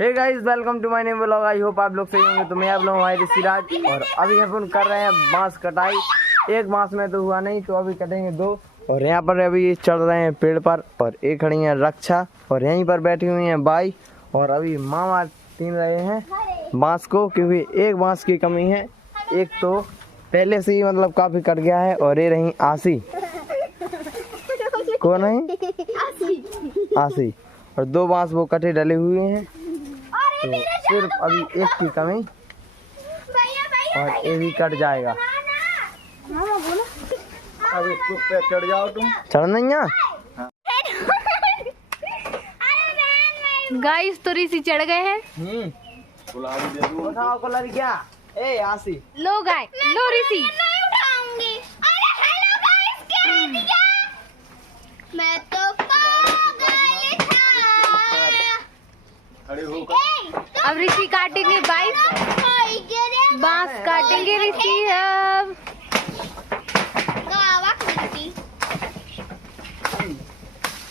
Hey guys, welcome to my new vlog. I hope आप लोग सही होंगे। तो मैं आप लोग हमारे सिराज और अभी अपन कर रहे हैं बांस कटाई। एक बांस में तो हुआ नहीं, तो अभी कटेंगे दो। और यहाँ पर अभी चढ़ रहे हैं पेड़ पर, और एक खड़ी है रक्षा, और यहीं पर बैठी हुई है बाई। और अभी मामा तीन रहे हैं बांस को, क्योंकि एक बांस की कमी है। एक तो पहले से ही मतलब काफी कट गया है, और ये रही आसी। कौन है? आसी। और दो बांस वो कटे डले हुए हैं, तो सिर्फ अभी एक की कमी, और ये भी कट जाएगा। अब इसको पे चढ़ जाओ तुम। चढ़ना ही गाइस, तो ऋषि चढ़ गए हैं। गुलाबी दे दूं। उठाओ कलर क्या? ए आसी लो गाय, लो ऋषि। मैं तो पागल था। खड़े होकर अब ऋषि काटेंगे बांस काटेंगे ऋषि अब।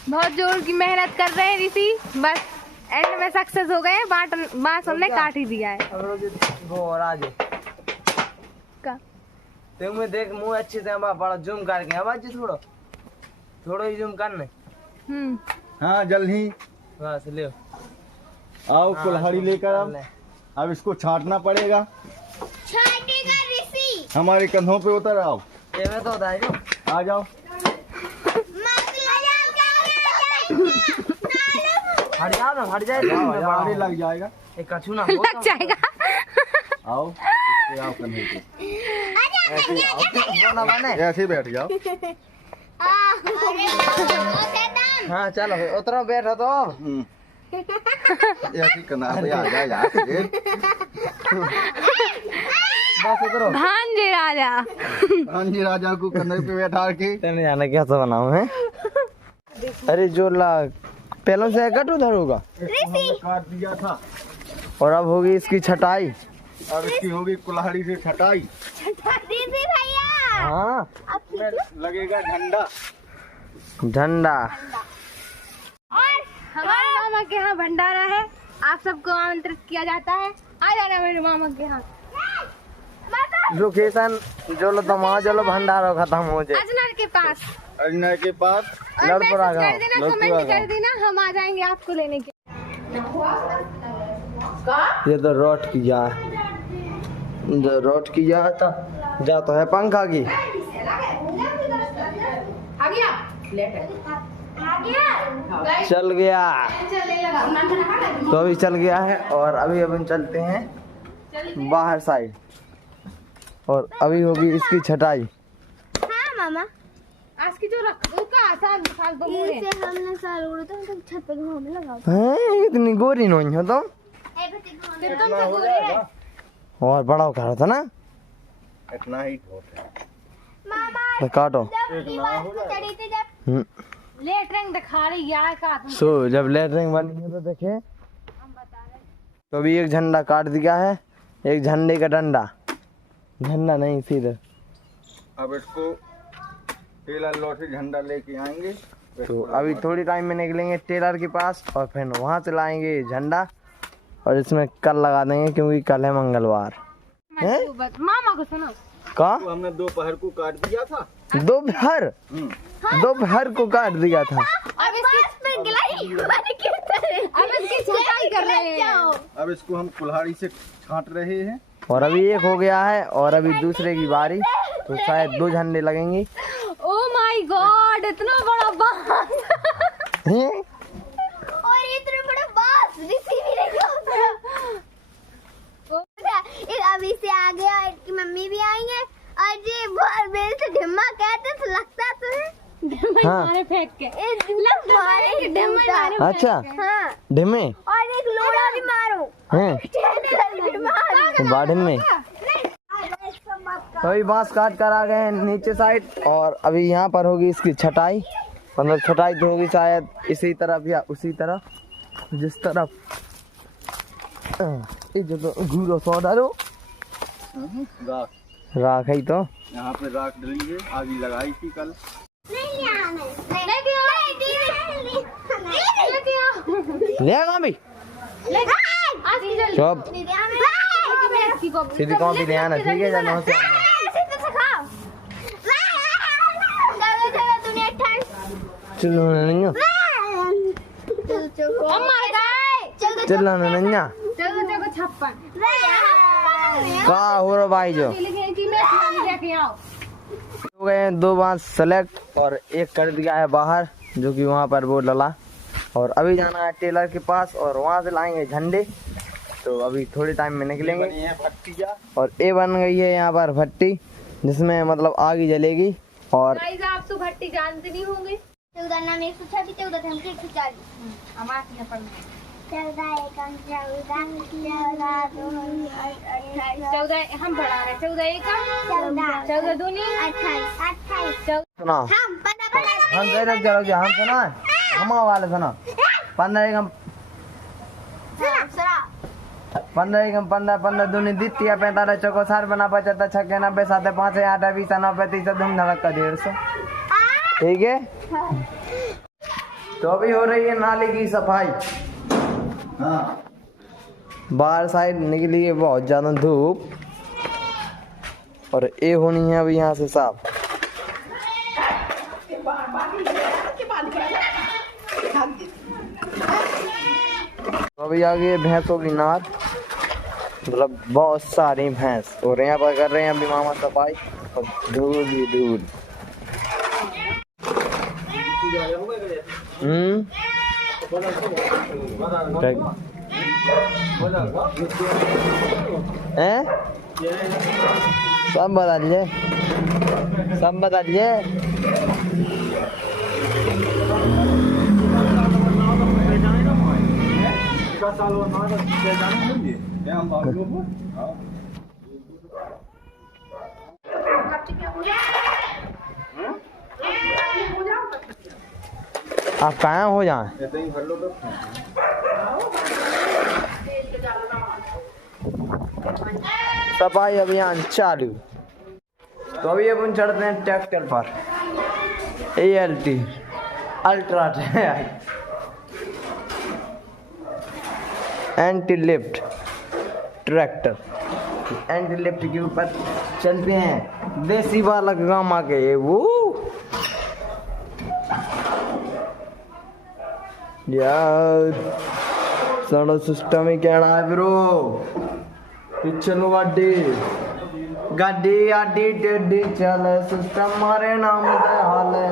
बहुत जोर की मेहनत कर रहे हैं ऋषि, बस एंड में सक्सेस हो गए। बांस हमने काट ही दिया है। वो और आगे का तुम्हें देख मुंह अच्छे से बड़ा जूम करके आवाज थोड़ा ही जूम करने। हाँ जल्दी बस ले आओ। कुल्हाड़ी लेकर अब इसको छांटना पड़ेगा। हमारे कंधों पे उतर आओ। ये में तो होता है जो आ जाओ। हट जाओ ना, हट जाए कुल्हाड़ी लग जाएगा। एक कछू ना लग जाएगा। आओ इससे आओ कंधे पे। ऐसे ही बैठ जाओ। हाँ चलो उतरो, बैठो तो। ऐसे किनारे आ जा यार। बस उतरो। भांजे राजा। भांजे राजा को कंधे पे बैठा के। तेने जाना कैसा बनाऊं है? अरे जो पहलों से कट उधर होगा। काट दिया था, और अब होगी इसकी छटाई। अब इसकी होगी कुल्हाड़ी से छटाई। हाँ लगेगा झंडा। झंडा। और हमारे मामा के यहाँ भंडारा है, आप सबको आमंत्रित किया जाता है। आ जाना मेरे मामा के यहाँ। लोकेशन जो लो तुम वहाँ चलो, भंडारा खत्म हो जाए। अजनर के पास। अजनर के पास। और लड़पुरा मैसेज गाँव, कर देना, लड़पुरा कमेंट कर देना, हम आ जाएंगे आपको लेने के। ये तो रोट किया, जो रोट किया था जा तो है पंखा की। चल गया तो अभी चल गया है, और अभी अपन चलते हैं बाहर साइड, और अभी होगी इसकी छटाई। हाँ मामा, आज की जो साल हमने साल उड़ा तो छत पे घूमने लगा। हैं, इतनी गोरी नहीं हो तुम। और बड़ा करो था ना, इतना ही होता है। मामा काटो। चढ़ी थी जब लेटरिंग दिखा रही यार का। सो जब लेटरिंग बनी है तो देखे। तो अभी एक झंडा काट दिया है, एक झंडे का डंडा, झंडा नहीं सीधे। अब इसको टेलर लौटे झंडा लेके आएंगे। तो अभी थोड़ी टाइम में निकलेंगे टेलर के पास, और फिर वहाँ से लाएंगे झंडा, और इसमें कल लगा देंगे, क्योंकि कल है मंगलवार। मामा को सुनो। का तो हमने दोपहर को काट दिया था। दोपहर को काट दिया था। अब इसकी छटाई कर रहे हैं। अब इसको हम कुल्हाड़ी से छांट रहे हैं। और अभी एक हो गया है, और अभी दूसरे की बारी, तो शायद दो झंडे लगेंगे। ओह माय गॉड, इतना बड़ा बांस। हैं? और इतना बड़ा बांस ऋषि भी नहीं होता। अभी से आ गया, इसकी मम्मी भी आएंगे, और ये बहुत मेरे से ढिम्मा कहते तो लगता तो है। हाँ। मारे फेंक के अच्छा हाँ, ढिमे और एक लोड़ा भी मारो। हैं बाढ़ में। तो अभी बांस काट कर आ गए हैं नीचे साइड, और अभी यहाँ पर होगी इसकी छटाई। मतलब छटाई तो होगी शायद इसी तरफ या उसी तरफ, जिस तरफ जो तो घूरो सौ डालो राख ही तो यहाँ पे राख डली है, आगी लगाई थी कल। ले आगा भी चुप सीधी कॉपी ले आना, ठीक है? जाना से चलो नहीं चलो नहीं का हो रहा भाई जो हो गए हैं 2 बांस सेलेक्ट और एक कर दिया है बाहर, जो कि वहाँ पर बोर्ड डला। और अभी जाना है टेलर के पास और वहाँ से लाएंगे झंडे। तो अभी थोड़े टाइम में निकलेंगे। और ये बन गई है यहाँ पर भट्टी, जिसमें मतलब आग ही जलेगी। और आप तो भट्टी जानते नहीं होंगे। 14 नाम 126 14 हम 140 हमारे यहाँ पर 14 हम बढ़ा रहे 14 एकम 14 दूनी 28 सुना हम कह रहे चलो हम सुना हम वाले सुना 15 एकम 15 दूनी द्वितीय 45 चौको 60 बना 75 छक्के 90 7 5 8 20 90 30 धूम धड़का 150। ठीक है, तो अभी हो रही है नाली की सफाई। हाँ बाहर साइड निकली है बहुत ज्यादा धूप और ये होनी है अभी यहाँ से साफ। तो अभी आ गई भैंसों की नार, मतलब बहुत सारी भैंस। और यहाँ पर कर रहे हैं अभी मामा सफाई और दूध ही दूध। सब बदलिए सब बदलिए। आप कहाँ हो जाए सफाई अभियान चालू। तो अभी अपन चढ़ते हैं ट्रैक्टर पर ALT ultra anti lift tractor. Anti lift के ऊपर चलते हैं देसी वाला गामा के वो यार सारा सिस्टम ही कहना है ब्रो। पीछे नु गाड़ी गाड़ी आडी टेडी चले सिस्टम मारे नाम दे हाल है।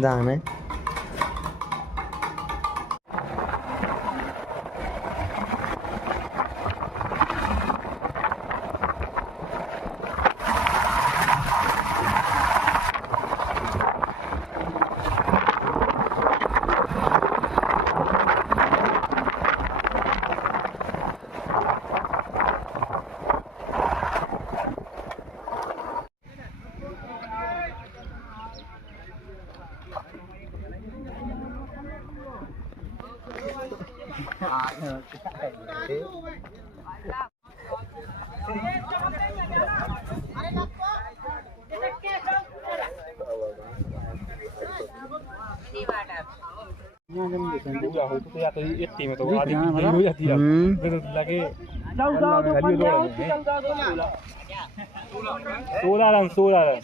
दाने सोलह रन